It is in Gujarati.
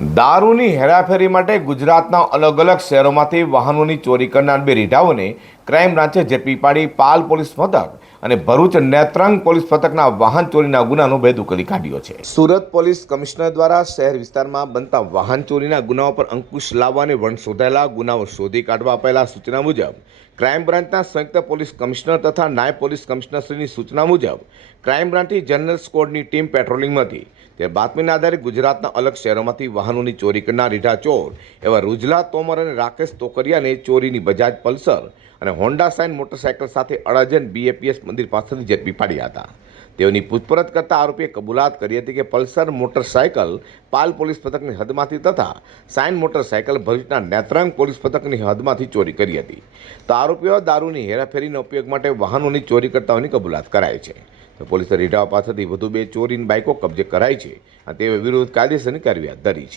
દારૂની હેરાફેરી માટે ગુજરાતના અલગ અલગ શહેરોમાંથી વાહનોની ચોરી કરનાર બે રીઢાઓને ક્રાઇમ બ્રાન્ચે ઝડપી પાડી. પાલ પોલીસ મથક અને ભરૂચ નેત્રંગ પોલીસ મથકના વાહન ચોરીના ગુનાનો ભેદ ઉકેલી કાઢ્યો છે. સુરત પોલીસ કમિશનર દ્વારા શહેર વિસ્તારમાં બનતા વાહન ચોરીના ગુનાઓ પર અંકુશ લાવવા અને વણ શોધાયેલા ગુનાઓ શોધી કાઢવા અપાયેલા સૂચના મુજબ ક્રાઇમ બ્રાન્ચના સંયુક્ત પોલીસ કમિશનર તથા નાયબ પોલીસ કમિશનરશ્રીની સૂચના મુજબ, ક્રાઇમ બ્રાન્ચની જનરલ સ્કોડની ટીમ પેટ્રોલિંગમાંથી તે બાતમીના આધારે ગુજરાતના અલગ શહેરોમાંથી વાહનોની ચોરી કરનાર રીઢા ચોર એવા રૂજલા, તોમર અને રાકેશ તોકરિયાને ચોરીની બજાજ પલ્સર અને હોન્ડા સાઇન મોટરસાયકલ સાથે અડાજન બીએપીએસ મંદિર પાસેથી ઝડપી પાડ્યા હતા. તેઓની પૂછપરછ કરતા આરોપીએ કબૂલાત કરી હતી કે પલ્સર મોટરસાયકલ પાલ પોલીસ પથકની હદમાંથી તથા સાઇન મોટરસાયકલ ભરૂચના નેત્રંગ પોલીસ પથકની હદમાંથી ચોરી કરી હતી. તો આરોપીઓ દારૂની હેરાફેરીના ઉપયોગ માટે વાહનોની ચોરી કરતા હોવાની કબૂલાત કરાઈ છે. તો પોલીસે રીઢાઓ પાસેથી વધુ બે ચોરીની બાઇકો કબજે કરાઈ છે. અને તે વિરુદ્ધ કાયદેસરની કાર્યવાહી ધરી છે.